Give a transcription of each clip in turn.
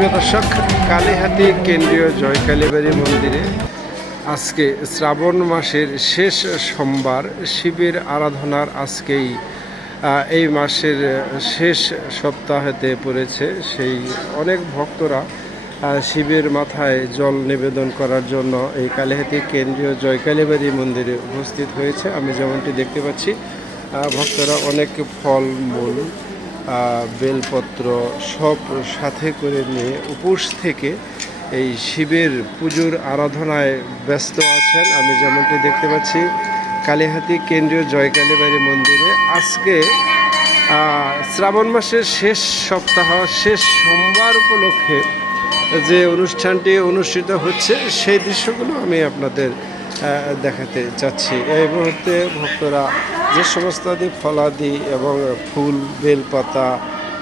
প্রিয় দর্শক, কালীহাতি কেন্দ্রীয় জয় কালীবাড়ি মন্দিরে আজকে শ্রাবণ মাসের শেষ সোমবার শিবের আরাধনার আজকেই এই মাসের শেষ সপ্তাহেতে পড়েছে। সেই অনেক ভক্তরা শিবের মাথায় জল নিবেদন করার জন্য এই কালীহাতি কেন্দ্রীয় জয় কালীবাড়ি মন্দিরে উপস্থিত হয়েছে। আমি যেমনটি দেখতে পাচ্ছি, ভক্তরা অনেক ফলমূল বেলপত্র সব সাথে করে নিয়ে উপোস থেকে এই শিবের পুজোর আরাধনায় ব্যস্ত আছেন। আমি যেমনটি দেখতে পাচ্ছি, কালীহাতি কেন্দ্রীয় জয় কালীবাড়ি মন্দিরে আজকে শ্রাবণ মাসের শেষ সপ্তাহ শেষ সোমবার উপলক্ষে যে অনুষ্ঠানটি অনুষ্ঠিত হচ্ছে সেই দৃশ্যগুলো আমি আপনাদের দেখাতে চাচ্ছি। এই মুহূর্তে ভক্তরা যে সমস্ত ফলাদি এবং ফুল, বেলপাতা,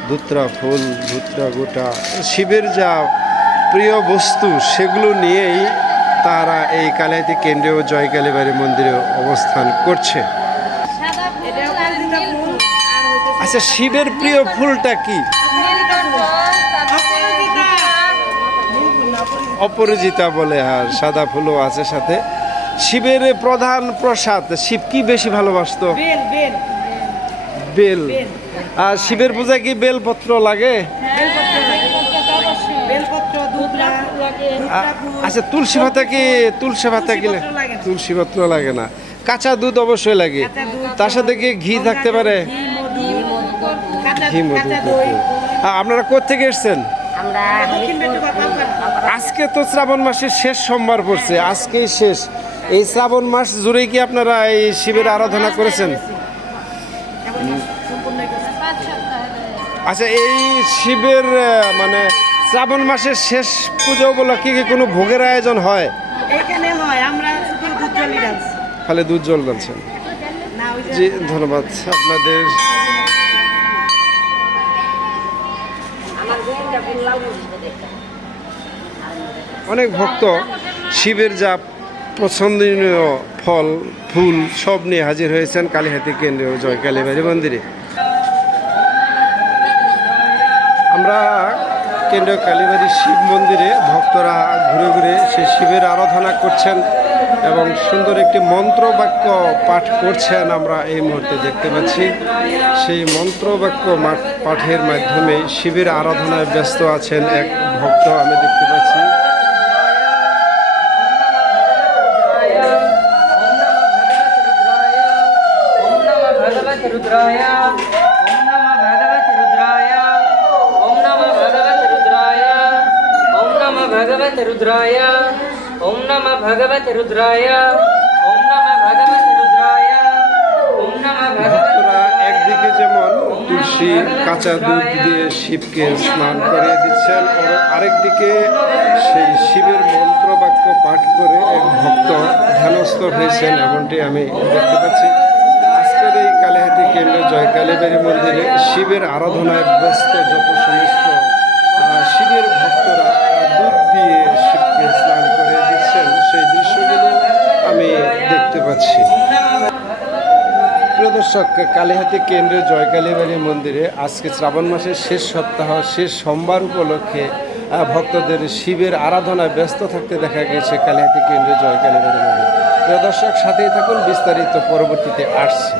ধুত্রা ফুল, ধুত্রা গোটা, শিবের যা প্রিয় বস্তু সেগুলো নিয়েই তারা এই কালীহাতি কেন্দ্রীয় জয় কালীবাড়ি মন্দিরে অবস্থান করছে। আচ্ছা, শিবের প্রিয় ফুলটা কি? অপরাজিতা বলে, আর সাদা ফুলও আছে সাথে। শিবের প্রধান প্রসাদ, শিব কি বেশি ভালোবাসত? বেল। আর শিবের পূজায় কি বেলপত্র লাগে? আচ্ছা, তুলসী পাতা কি? তুলসী পত্র লাগে না, কাঁচা দুধ অবশ্যই লাগে। তার সাথে কি ঘি থাকতে পারে? ঘি, মধু। আপনারা কোত্থেকে এসছেন? আজকে তো শ্রাবণ মাসের শেষ সোমবার পড়ছে, আজকেই শেষ। এই শ্রাবণ মাস জুড়েই কি আপনারা এই শিবের আরাধনা করেছেন? আচ্ছা, এই শিবের মানে শ্রাবণ মাসের শেষ পুজো উপলক্ষে কি কোনো ভোগের আয়োজন হয়? খালি দুধ জল ঢালছেন। জি, ধন্যবাদ আপনাদের। অনেক ভক্ত শিবের যা পছন্দনীয় ফল, ফুল সব নিয়ে হাজির হয়েছেন কালীহাতি কেন্দ্রীয় জয় কালীবাড়ি মন্দিরে। আমরা কেন্দ্রীয় কালীবাড়ি শিব মন্দিরে ভক্তরা ঘুরে ঘুরে সেই শিবের আরাধনা করছেন এবং সুন্দর একটি মন্ত্র বাক্য পাঠ করছেন আমরা এই মুহূর্তে দেখতে পাচ্ছি। সেই মন্ত্র বাক্য পাঠের মাধ্যমে শিবের আরাধনায় ব্যস্ত আছেন এক ভক্ত, আমি দেখতে পাচ্ছি। ओम नमः भगवते रुद्राय ओम नमः भगवते रुद्राय ओम नमः भगवते। একদিকে যেমন তুলসী কাঁচা দুধ দিয়ে শিবকে স্নান করিয়ে দিচ্ছেন, আরেকদিকে সেই শিবের মন্ত্র বাক্য পাঠ করে এক ভক্ত ধ্যানস্থ হয়েছেন, এমনটি আমি দেখতে পাচ্ছি। আজকের এই কালীহাতি কেন্দ্র জয় কালীবাড়ি মন্দিরে শিবের আরাধনায় ব্যস্ত যত সমস্ত শিবের ভক্তরা দুধ দিয়ে শিবকে স্নান করে দিচ্ছেন সেই দৃশ্যগুলো আমি দেখতে পাচ্ছি। প্রিয় দর্শক, কালীহাতি কেন্দ্রীয় জয় কালীবাড়ি মন্দিরে আজকে শ্রাবণ মাসের শেষ সপ্তাহ শেষ সোমবার উপলক্ষে ভক্তদের শিবের আরাধনায় ব্যস্ত থাকতে দেখা গেছে কালীহাতি কেন্দ্রীয় জয় কালীবাড়ি মন্দিরে। প্রিয় দর্শক, সাথেই থাকুন, বিস্তারিত পরবর্তীতে আসছে।